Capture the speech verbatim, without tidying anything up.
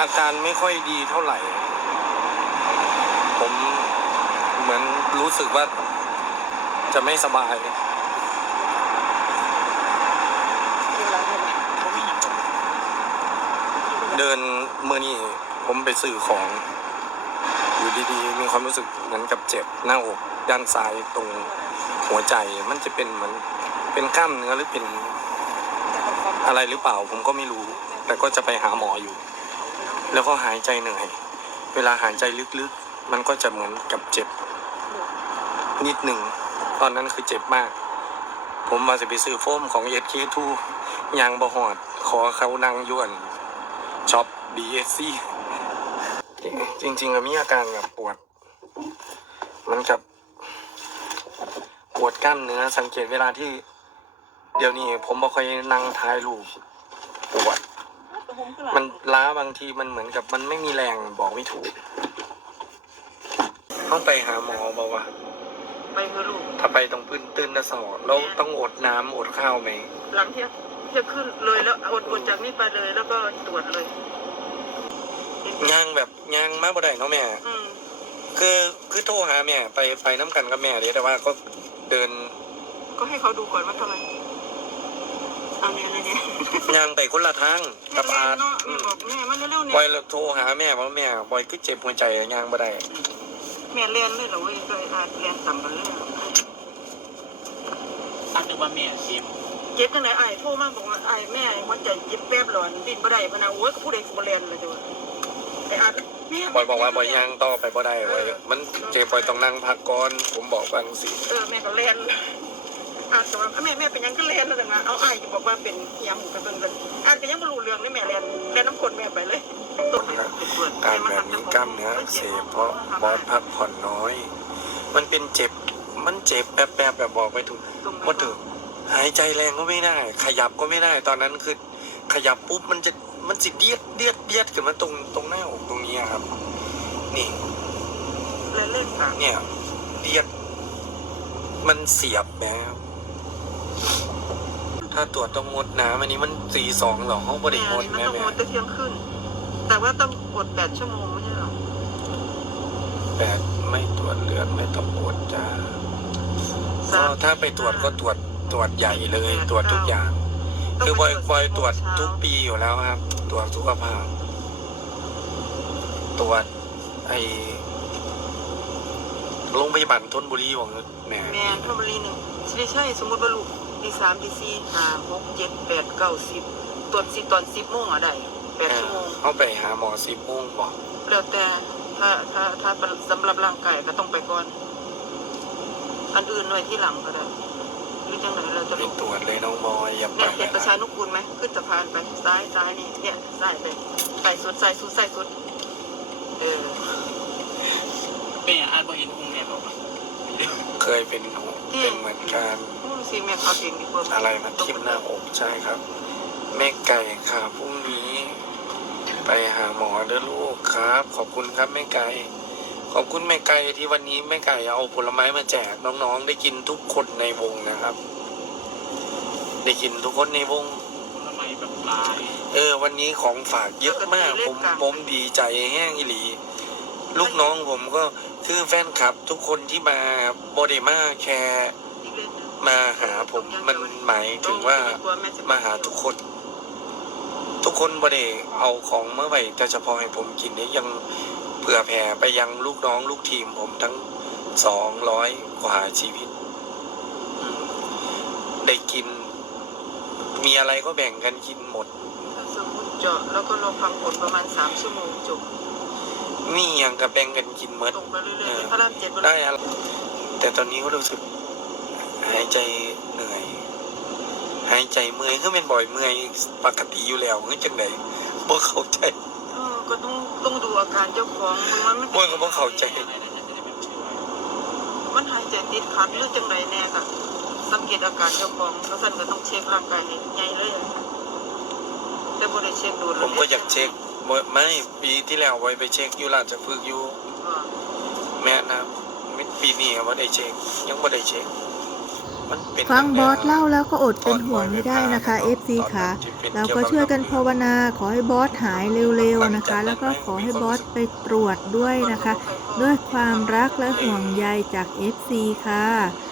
อาการไม่ค่อยดีเท่าไหร่ผมเหมือนรู้สึกว่าจะไม่สบายเดินเมื่อนี้ผมไปซื้อของอยู่ดีๆมีความรู้สึกเหมือนกับเจ็บหน้าอกด้านซ้ายตรงหัวใจมันจะเป็นเหมือนเป็นกล้ามเนื้อหรือเป็นอะไรหรือเปล่าผมก็ไม่รู้แต่ก็จะไปหาหมออยู่แล้วก็หายใจเหนื่อยเวลาหายใจลึกๆมันก็จะเหมือนกับเจ็บนิดหนึ่งตอนนั้นคือเจ็บมากผมมาจะไปซื้อโฟมของ เอส เค ทู ยางบะหอดขอเขานั่งยวนช็อป บี เอส ซี จริงๆมีอาการแบบปวดมันกับปวดกล้ามเนื้อสังเกตเวลาที่เดี๋ยวนี้ผมบ่ค่อยนั่งถ่ายรูปปวดมันล้าบางทีมันเหมือนกับมันไม่มีแรงบอกไม่ถูกต้องไปหาหมอบอกว่าไปเถอะลูกถ้าไปต้องพื้นตื่นนะสอเราต้องอดน้ำอดข้าวไหมหลังเที่ยงเที่ยงขึ้นเลยแล้วอดอดจากนี้ไปเลยแล้วก็ตรวจเลยย่างแบบย่างมากบ่ได้เนาะแม่คือคือโทรหาแม่ไปไปน้ำกันกับแม่เลยแต่ว่าก็เดินก็ให้เขาดูก่อนว่าเท่าไหร่เอาเนี่ยอะไรเนี่ยย่างไปคนละทางกับอาร์ตบอกแม่มันเร็วๆเนี่ยบอยโทรหาแม่เพราะแม่บอยก็เจ็บหัวใจย่างบ่ได้แม่เรียนเลยเหรอเว้ยก็อาร์ตเรียนต่ำกันเลยอาจจะว่าแม่เจ็บเจ็บจังไหนไอ้โทรมาบอกว่าไอ้แม่หัวใจเจ็บแป๊บหลอนดิ้นบ่ได้พนะโอ้ยก็พูดได้บ่เรียนเลยจ้ะไอ้อาร์ตบอยบอกว่าบอยย่างต่อไปบ่ได้บอยมันเจ็บบอยต้องนั่งพักก่อนผมบอกบางสิเออแม่ก็เรียนอาร์ตบอกแม่แม่เป็นยังก็เรียนแล้วแต่นะเอาไอ้บอกว่าเป็นยังหูกระเบื้องเลยอาร์ตก็ยังไม่รู้เรื่องเลยแม่เรียนเรียนน้ำกรดแม่ไปเลยการแบบมีกล้ามเนื้อเสพเพราะบอสพักผ่อนน้อยมันเป็นเจ็บมันเจ็บแบบแบบแบบบอกไม่ถูกว่าถึงหายใจแรงก็ไม่ได้ขยับก็ไม่ได้ตอนนั้นคือขยับปุ๊บมันจะมันสิเดียดเดียดเดียดขึ้นมาตรงตรงหน้าอกตรงนี้ครับนี่เนี่ยเดียดมันเสียบนะครับถ้าตรวจต้องงดน้ำอันนี้มันสี่สองหรอห้องบริโภคแม่แม่ต้องงดเที่ยงขึ้นแต่ว่าต้องกดแปดชั่วโมงไม่ใช่หรอแปดไม่ตรวจเลือดไม่ต้องอดจ้าก็ถ้าไปตรวจก็ตรวจตรวจใหญ่เลยตรวจทุกอย่างคือบอยบอยตรวจทุกปีอยู่แล้วครับตรวจสุขภาพตรวจไอโรงพยาบาลธนบุรีของแม่แม่ธนบุรีหนึ่งไม่ใช่สมมติว่าลูกดีสามดีสี่ห้าหกเจ็ดแปดเก้าสิบตรวจสิตอนสิบโมงอะไรแปดชั่วโมงเอาไปหาหมอสิบโมงบอกแล้วแต่ถ้าถ้าถ้าสำหรับร่างกายก็ต้องไปก่อนอันอื่นหน่วยที่หลังก็ได้หรือจังไหนเราจะไปตรวจเลยน้องบอยอย่าไปเนี่ยเห็นประชานุกูลไหมขึ้นสะพานไปซ้ายซ้ายนี่เนี่ยซ้ายไปไปสุดซ้ายสุดซ้ายสุดเออแม่อาจบ่เห็นอุ้งแม่บอกเคยเป็นเป็นเหมือนกันซีแม่เขาเองดีกว่าอะไรมาทิ่มหน้าอกใช่ครับแม่ไก่ค่ะพรุ่งนี้ไปหาหมอเด้อลูกครับขอบคุณครับแม่ไก่ขอบคุณแม่ไก่ที่วันนี้แม่ไก่เอาผลไม้มาแจกน้องๆได้กินทุกคนในวงนะครับได้กินทุกคนในวงผลไม้แบบหลายเออวันนี้ของฝากเยอะมากผมผมดีใจแห้งอีหลีลูกน้องผมก็คือแฟนคลับทุกคนที่มาโบเดมาแคร์มาหาผมมันหมายถึงว่ามาหาทุกคนทุกคนบ่ได้เอาของเมื่อไหร่แต่เฉพาะให้ผมกินเนี่ยยังเผื่อแผ่ไปยังลูกน้องลูกทีมผมทั้งสองร้อยกว่าชีวิตได้กินมีอะไรก็แบ่งกันกินหมดสมมติเจาะแล้วก็รอฟังผลประมาณสามชั่วโมงจบมีอย่างกับแบ่งกันกินหมดได้อะไรแต่ตอนนี้ก็รู้สึกหายใจเหนื่อยหายใจเมื่อยคือเป็นบ่อยเมื่อยปกติอยู่แล้วคือจังไดบ่เข้าใจเออก็ต้องต้องดูอาการเจ้าของมันไม่บ่ก็บ่เข้าใจมันหายใจติดขัดหรือจังไดแน่ค่ะสังเกตอาการเจ้าของแล้วสั่นก็ต้องเช็คร่างกายใหญ่เลยแต่บ่ได้เช็คดูผมก็อยากเช็คไม่ปีที่แล้วไว้ไปเช็คอยู่ราชพฤกษ์อยู่แม่นะปีนี้บ่ได้เช็คยังบ่ได้เช็คมันเป็นฟังบอสตั้แต่เล่าแล้วก็อดเป็นห่วงไม่ได้นะคะ เอฟ ซี ค่ะเราก็ช่วยกันภาวนาขอให้บอสหายเร็วๆนะคะ แล้วก็ขอให้บอสไปตรวจด้วยนะคะ ด้วยความรักและห่วงใยจาก เอฟ ซี ค่ะ